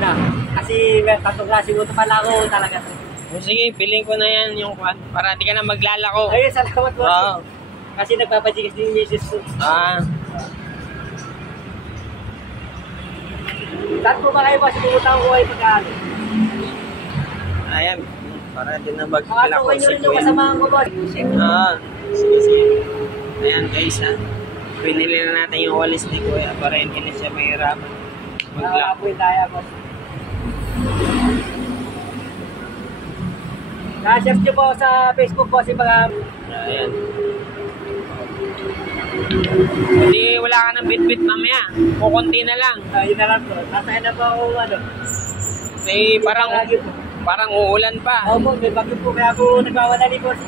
Na. Kasi may tatlong klase mo pala ako talaga. Sige, piling ko na yan yung kwan. Para di ka na maglalako. Ay, salamat boss. Oo. Kasi nagpapajigas din yung misis ko. Saan po ba kayo boss? Pumutang ko kayo pagkaan. Ayan. Para din na maglalako Makasaway nyo si rin yung Kuya. kasamahan ko boss. Sige, sige. Ayan guys ha. Pinili na natin yung walis ni Kuya para hindi na siya mahirapan. Makakapoy tayo boss. Na-share nyo po sa Facebook po si mga... Ayan. Hindi wala ka ng bit-bit mamaya. Kukunti na lang. Yun na lang po. Nasaan na po ako ano? May parang uulan pa. Oo po, may bagyo po. Kaya po nagwawala ni boss.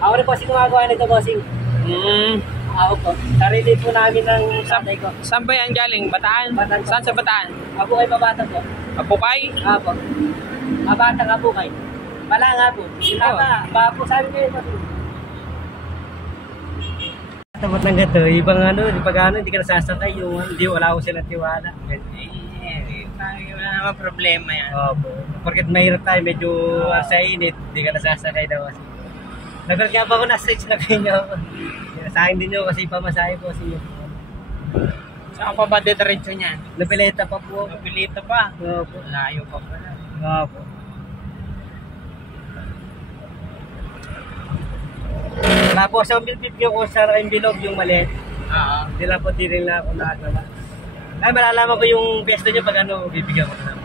Ako rin po si gumagawa nito bossing. Ako po. Sarili po namin ng tatay ko. Saan ba yan galing? Bataan? Bataan. Saan sa Bataan? Abukay Pabata po. Apukay? Apo. Mabata ka po kayo. Pala nga po. Tama. Baka po sabi ko yun. Tamat ng gato. Ibang ano, pag ano, hindi ka nasasakay. Yung hindi, wala ko silang tiwala. Wala naman problema yan. Opo. Porket mahirap tayo, medyo sa init, hindi ka nasasakay daw kasi. Nagalit nga pa ako na-search na kayo nyo. Sa akin din nyo kasi pamasahe po kasi yun. Saan pa ba diretso niyan? Napileta pa po. Napilita pa? Opo. Layo pa pala. Opo. Wala po sa bibigyan ko sa envelope yung maliit. Hindi lang po, di rin lang ako nakagawa. Ay, malalaman ko yung pesto nyo pag ano, bibigyan ko na.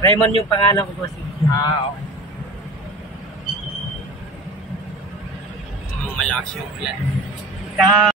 Raymond yung pangalan ko kasi. Okay. Malakas yung ulan.